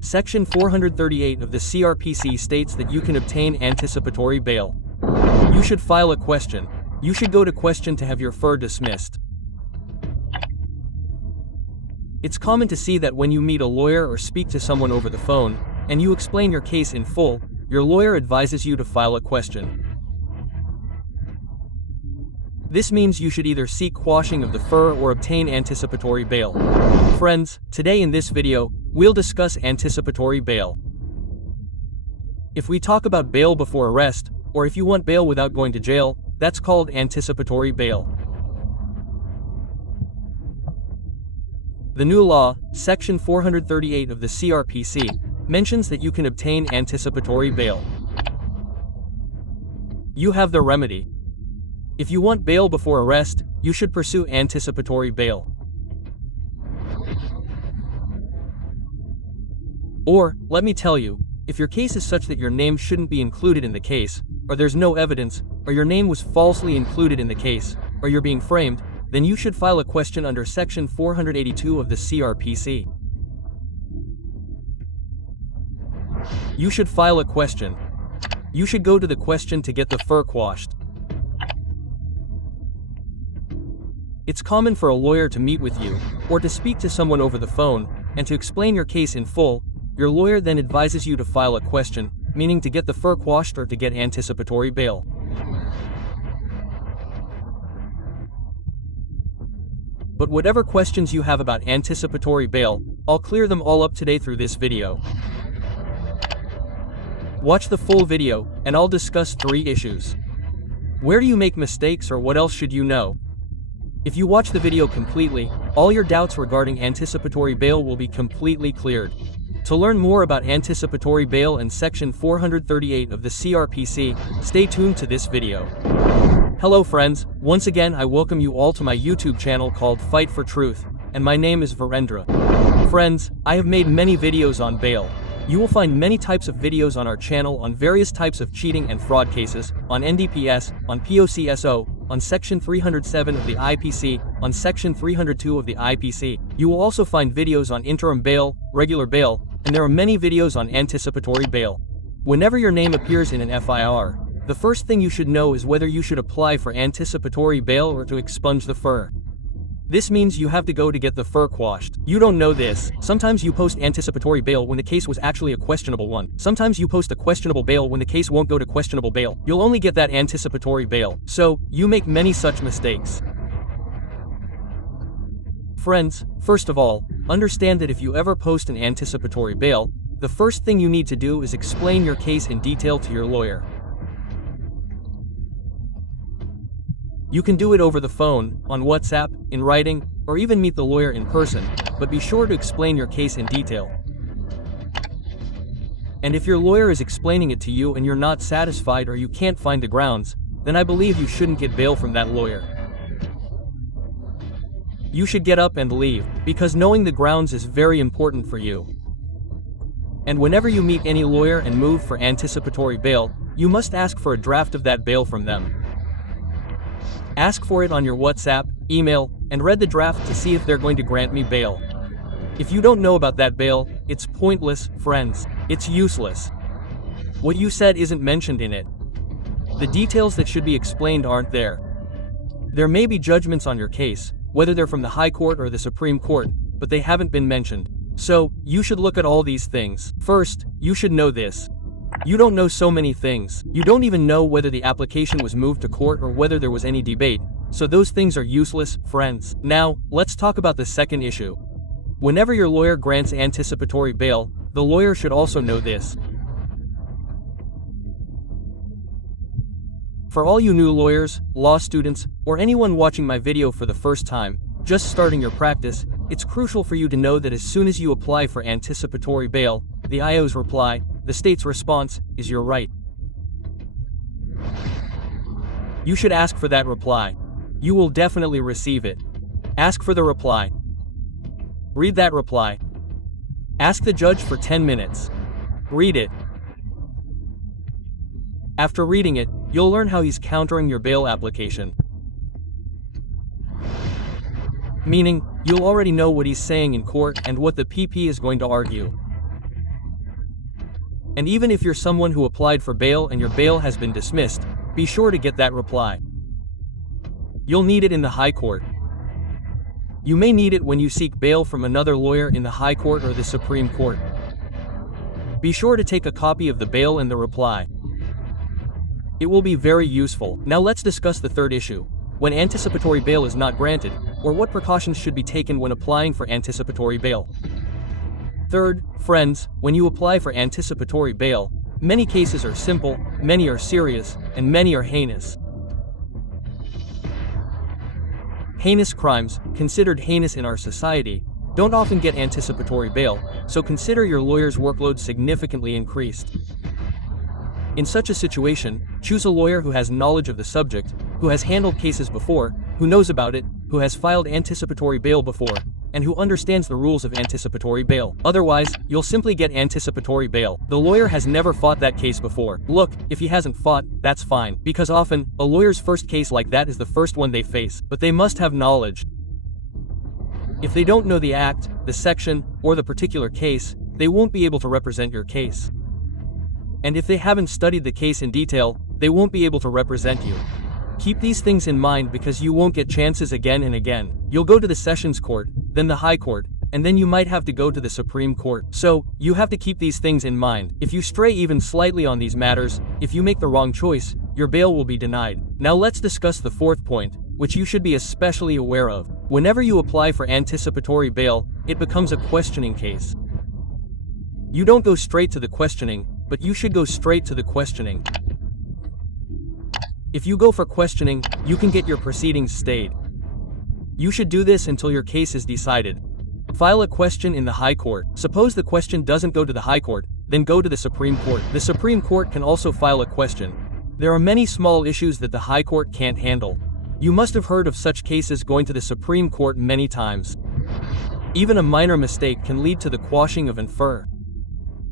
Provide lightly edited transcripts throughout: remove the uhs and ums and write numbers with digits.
Section 438 of the CRPC states that you can obtain anticipatory bail. You should file a question. You should go to question to have your FIR dismissed. It's common to see that when you meet a lawyer or speak to someone over the phone, and you explain your case in full, your lawyer advises you to file a question. This means you should either seek quashing of the FIR or obtain anticipatory bail. Friends, today in this video, we'll discuss anticipatory bail. If we talk about bail before arrest, or if you want bail without going to jail, that's called anticipatory bail. The new law, Section 438 of the CRPC, mentions that you can obtain anticipatory bail. You have the remedy. If you want bail before arrest, you should pursue anticipatory bail. Or, let me tell you, if your case is such that your name shouldn't be included in the case, or there's no evidence, or your name was falsely included in the case, or you're being framed, then you should file a question under Section 482 of the CRPC. You should file a question. You should go to the question to get the FIR quashed. It's common for a lawyer to meet with you, or to speak to someone over the phone, and to explain your case in full. Your lawyer then advises you to file a question, meaning to get the FIR quashed or to get anticipatory bail. But whatever questions you have about anticipatory bail, I'll clear them all up today through this video. Watch the full video, and I'll discuss 3 issues. Where do you make mistakes, or what else should you know? If you watch the video completely, all your doubts regarding anticipatory bail will be completely cleared. To learn more about anticipatory bail and Section 438 of the CRPC, stay tuned to this video. Hello friends, once again I welcome you all to my YouTube channel called Fight for Truth, and my name is Virendra. Friends, I have made many videos on bail. You will find many types of videos on our channel on various types of cheating and fraud cases, on NDPS, on POCSO, on Section 307 of the IPC, on Section 302 of the IPC. You will also find videos on interim bail, regular bail, and there are many videos on anticipatory bail. Whenever your name appears in an FIR, the first thing you should know is whether you should apply for anticipatory bail or to expunge the FIR. This means you have to go to get the FIR quashed. You don't know this. Sometimes you post anticipatory bail when the case was actually a questionable one. Sometimes you post a questionable bail when the case won't go to questionable bail. You'll only get that anticipatory bail. So, you make many such mistakes. Friends, first of all, understand that if you ever post an anticipatory bail, the first thing you need to do is explain your case in detail to your lawyer. You can do it over the phone, on WhatsApp, in writing, or even meet the lawyer in person, but be sure to explain your case in detail. And if your lawyer is explaining it to you and you're not satisfied or you can't find the grounds, then I believe you shouldn't get bail from that lawyer. You should get up and leave, because knowing the grounds is very important for you. And whenever you meet any lawyer and move for anticipatory bail, you must ask for a draft of that bail from them. Ask for it on your WhatsApp, email, and read the draft to see if they're going to grant me bail. If you don't know about that bail, it's pointless, friends. It's useless. What you said isn't mentioned in it. The details that should be explained aren't there. There may be judgments on your case, whether they're from the High Court or the Supreme Court, but they haven't been mentioned. So, you should look at all these things. First, you should know this. You don't know so many things. You don't even know whether the application was moved to court or whether there was any debate, so those things are useless, friends. Now, let's talk about the second issue. Whenever your lawyer grants anticipatory bail, the lawyer should also know this. For all you new lawyers, law students, or anyone watching my video for the first time, just starting your practice, it's crucial for you to know that as soon as you apply for anticipatory bail, the IO's reply, the state's response, is your right. You should ask for that reply. You will definitely receive it. Ask for the reply. Read that reply. Ask the judge for 10 minutes. Read it. After reading it, you'll learn how he's countering your bail application. Meaning, you'll already know what he's saying in court and what the PP is going to argue. And even if you're someone who applied for bail and your bail has been dismissed, be sure to get that reply. You'll need it in the High Court. You may need it when you seek bail from another lawyer in the High Court or the Supreme Court. Be sure to take a copy of the bail and the reply. It will be very useful. Now let's discuss the third issue, when anticipatory bail is not granted, or what precautions should be taken when applying for anticipatory bail. Third, friends, when you apply for anticipatory bail, many cases are simple, many are serious, and many are heinous. Heinous crimes, considered heinous in our society, don't often get anticipatory bail, so consider your lawyer's workload significantly increased. In such a situation, choose a lawyer who has knowledge of the subject, who has handled cases before, who knows about it, who has filed anticipatory bail before, and who understands the rules of anticipatory bail. Otherwise, you'll simply get anticipatory bail. The lawyer has never fought that case before. Look, if he hasn't fought, that's fine, because often, a lawyer's first case like that is the first one they face, but they must have knowledge. If they don't know the act, the section, or the particular case, they won't be able to represent your case. And if they haven't studied the case in detail, they won't be able to represent you. Keep these things in mind because you won't get chances again and again. You'll go to the Sessions Court, then the High Court, and then you might have to go to the Supreme Court. So, you have to keep these things in mind. If you stray even slightly on these matters, if you make the wrong choice, your bail will be denied. Now let's discuss the fourth point, which you should be especially aware of. Whenever you apply for anticipatory bail, it becomes a questioning case. You don't go straight to the questioning, but you should go straight to the questioning. If you go for questioning, you can get your proceedings stayed. You should do this until your case is decided. File a question in the High Court. Suppose the question doesn't go to the High Court, then go to the Supreme Court. The Supreme Court can also file a question. There are many small issues that the High Court can't handle. You must have heard of such cases going to the Supreme Court many times. Even a minor mistake can lead to the quashing of infer.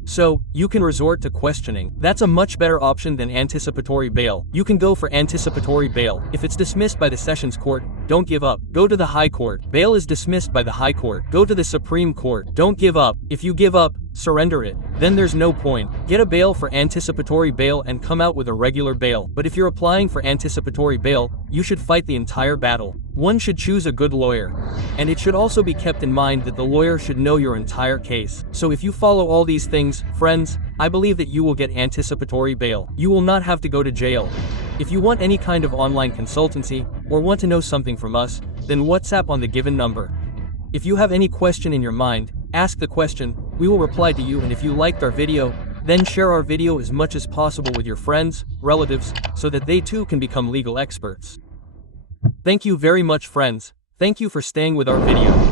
So, you can resort to questioning. That's a much better option than anticipatory bail. You can go for anticipatory bail. If it's dismissed by the Sessions Court, don't give up. Go to the High Court. Bail is dismissed by the High Court. Go to the Supreme Court. Don't give up. If you give up, surrender it. Then there's no point. Get a bail for anticipatory bail and come out with a regular bail. But if you're applying for anticipatory bail, you should fight the entire battle. One should choose a good lawyer. And it should also be kept in mind that the lawyer should know your entire case. So if you follow all these things, friends, I believe that you will get anticipatory bail. You will not have to go to jail. If you want any kind of online consultancy, or want to know something from us, then WhatsApp on the given number. If you have any question in your mind, ask the question, we will reply to you, and if you liked our video, then share our video as much as possible with your friends, relatives, so that they too can become legal experts. Thank you very much, friends. Thank you for staying with our video.